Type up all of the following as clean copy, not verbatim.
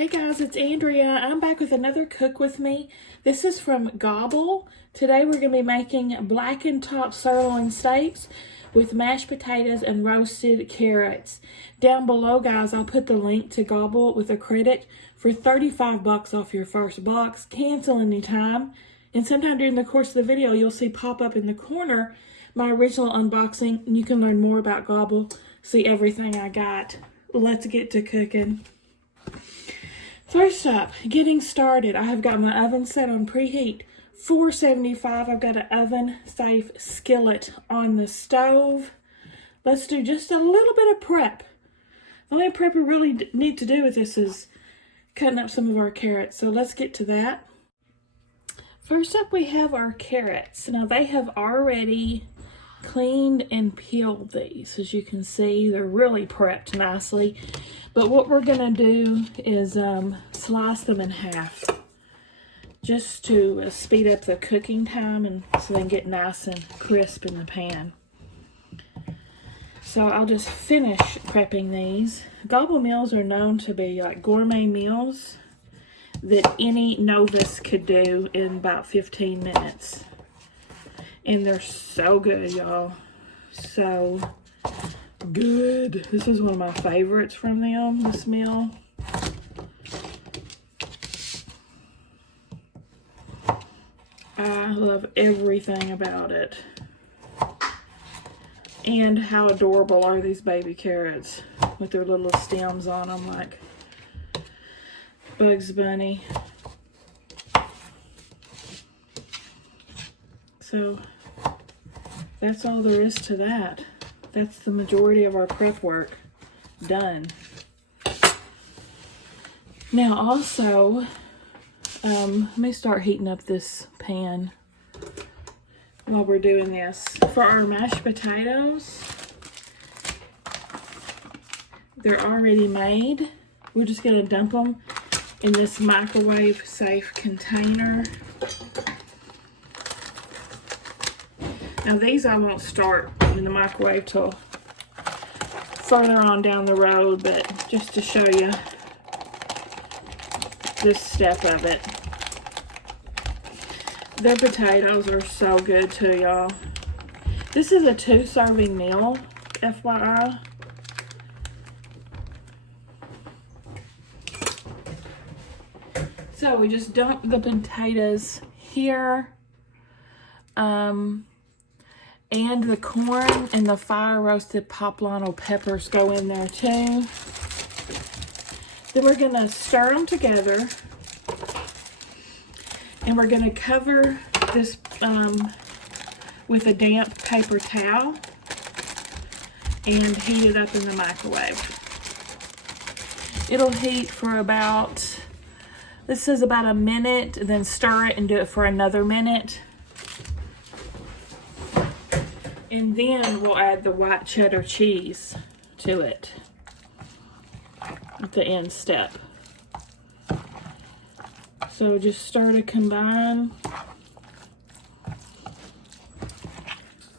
Hey guys, it's Andrea. I'm back with another Cook With Me. This is from Gobble. Today we're going to be making blackened top sirloin steaks with mashed potatoes and roasted carrots. Down below, guys, I'll put the link to Gobble with a credit for $35 off your first box. Cancel anytime. And sometime during the course of the video, you'll see pop up in the corner my original unboxing, and you can learn more about Gobble, see everything I got. Let's get to cooking. First up, getting started, I have got my oven set on preheat 475. I've got an oven safe skillet on the stove. Let's do just a little bit of prep. The only prep we really need to do with this is cutting up some of our carrots. So let's get to that. First up, we have our carrots. Now they have already cleaned and peeled these. As you can see, they're really prepped nicely. But what we're gonna do is slice them in half, just to speed up the cooking time and so they can get nice and crisp in the pan. So I'll just finish prepping these. Gobble meals are known to be like gourmet meals that any novice could do in about 15 minutes. And they're so good, y'all. So good. This is one of my favorites from them, this meal. I love everything about it. And how adorable are these baby carrots with their little stems on them like Bugs Bunny. So that's all there is to that. That's the majority of our prep work done. Now also, let me start heating up this pan while we're doing this. For our mashed potatoes, they're already made. We're just gonna dump them in this microwave safe container. Now these I won't start in the microwave till further on down the road, but just to show you this step of it. Their potatoes are so good too, y'all. This is a 2-serving meal, FYI. So we just dump the potatoes here. And the corn and the fire roasted poblano peppers go in there too. Then we're gonna stir them together. And we're gonna cover this with a damp paper towel and heat it up in the microwave. It'll heat for about, this is about a minute, then stir it and do it for another minute. And then we'll add the white cheddar cheese to it at the end step. So just stir to combine.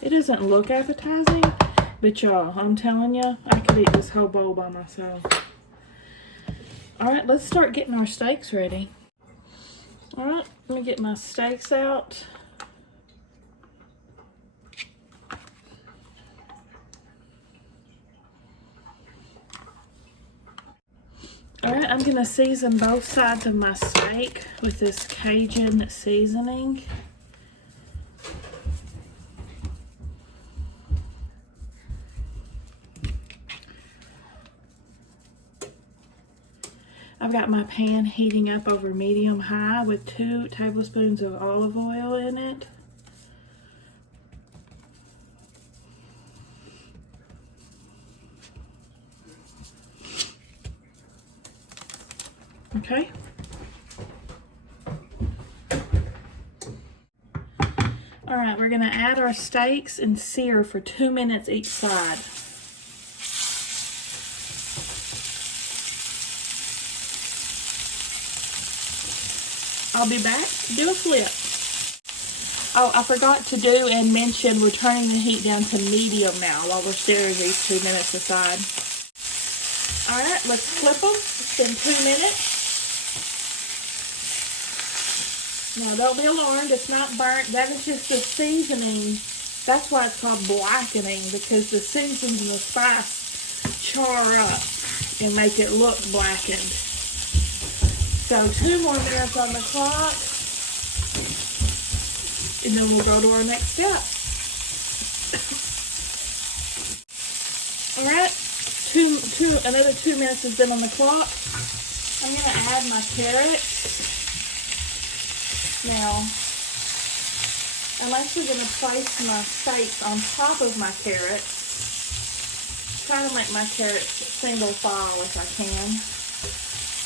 It doesn't look appetizing, but y'all, I'm telling you, I could eat this whole bowl by myself. All right, let's start getting our steaks ready. All right, let me get my steaks out. Alright, I'm going to season both sides of my steak with this Cajun seasoning. I've got my pan heating up over medium-high with 2 tablespoons of olive oil in it. Okay. All right, we're gonna add our steaks and sear for 2 minutes each side. I'll be back to do a flip. Oh, I forgot to do and mention we're turning the heat down to medium now while we're searing these 2 minutes aside. All right, let's flip them. It's been 2 minutes. Now, don't be alarmed. It's not burnt. That is just the seasoning. That's why it's called blackening, because the seasons and the spice char up and make it look blackened. So 2 more minutes on the clock, and then we'll go to our next step. All right, another 2 minutes has been on the clock. I'm gonna add my carrots. Now, I'm actually gonna place my steaks on top of my carrots. Try to make my carrots single file if I can,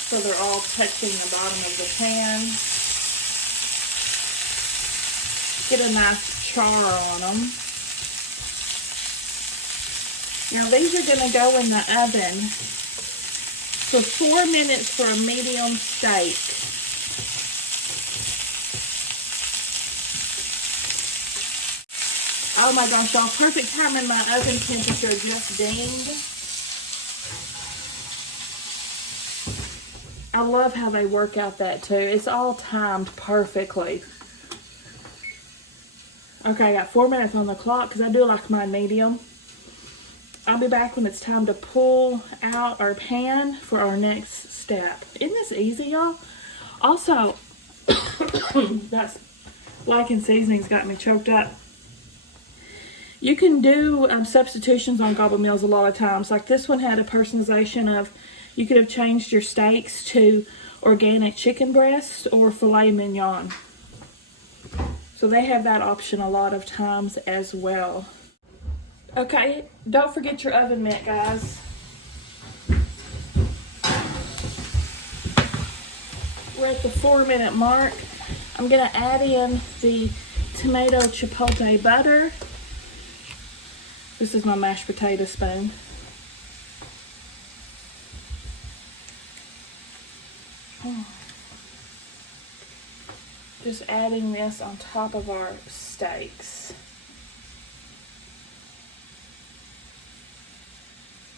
so they're all touching the bottom of the pan. Get a nice char on them. Now these are going to go in the oven for 4 minutes for a medium steak. Oh my gosh, y'all, perfect time in my oven temperature just dinged. I love how they work out that too. It's all timed perfectly. Okay, I got 4 minutes on the clock because I do like my medium. I'll be back when it's time to pull out our pan for our next step. Isn't this easy, y'all? Also, that's Blackened seasoning's got me choked up. You can do substitutions on Gobble meals a lot of times. Like this one had a personalization of, you could have changed your steaks to organic chicken breasts or filet mignon. So they have that option a lot of times as well. Okay, don't forget your oven mitt, guys. We're at the 4 minute mark. I'm gonna add in the tomato chipotle butter. This is my mashed potato spoon. Just adding this on top of our steaks.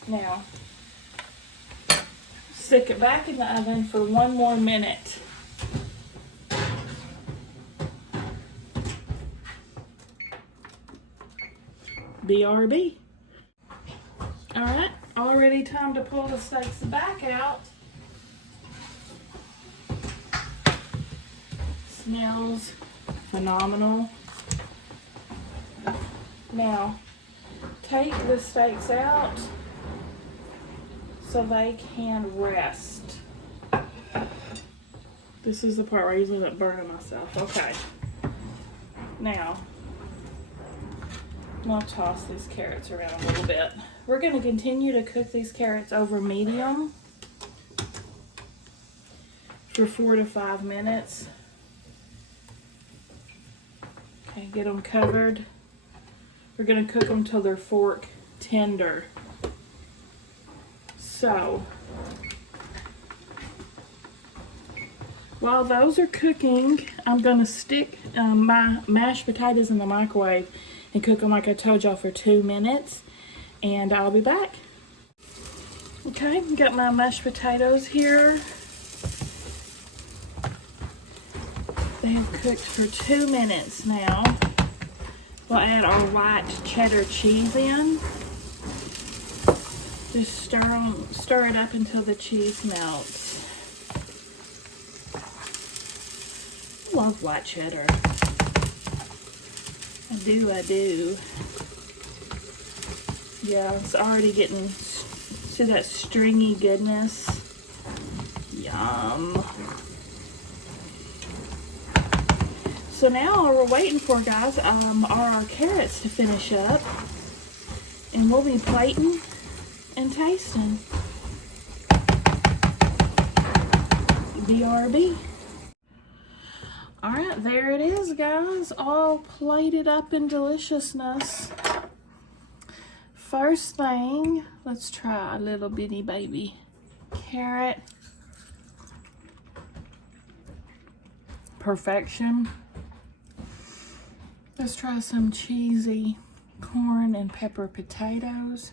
Now, stick it back in the oven for 1 more minute. BRB. All right, already time to pull the steaks back out. Smells phenomenal. Now, take the steaks out so they can rest. This is the part where I usually end up burning myself. Okay. Now, I'm going to toss these carrots around a little bit. We're going to continue to cook these carrots over medium for 4 to 5 minutes. Okay, get them covered. We're going to cook them till they're fork tender. So, while those are cooking, I'm going to stick my mashed potatoes in the microwave and cook them like I told y'all for 2 minutes, and I'll be back. Okay, got my mashed potatoes here. They have cooked for 2 minutes now. We'll add our white cheddar cheese in. Just stir it up until the cheese melts. I love white cheddar. I do. Yeah, it's already getting, see that stringy goodness? Yum. So now all we're waiting for, guys, are our carrots to finish up. And we'll be plating and tasting. BRB. Alright, there it is, guys. All plated up in deliciousness. First thing, let's try a little bitty baby carrot. Perfection. Let's try some cheesy corn and pepper potatoes.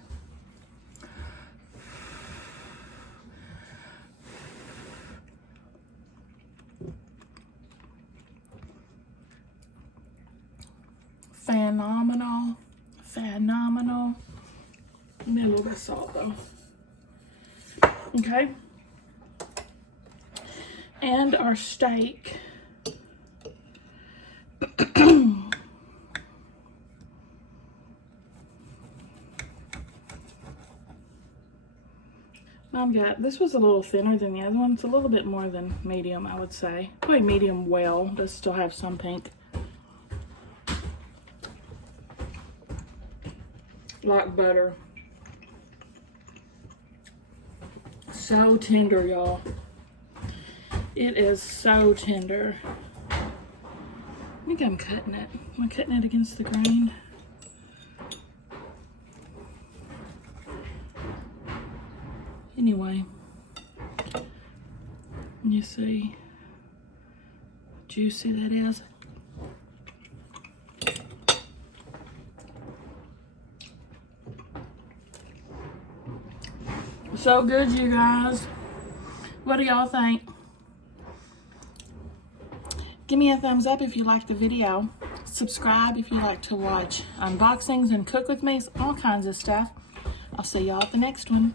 phenomenal. Phenomenal. Maybe a little bit of salt though. Okay. And our steak. This was a little thinner than the other one. It's a little bit more than medium, I would say. Probably medium well. Does still have some pink. Like butter. So tender, y'all. It is so tender. I think I'm cutting it. Am I cutting it against the grain? Anyway, you see how juicy that is. So good, you guys. What do y'all think? Give me a thumbs up if you like the video. Subscribe if you like to watch unboxings and cook with me, all kinds of stuff. I'll see y'all at the next one.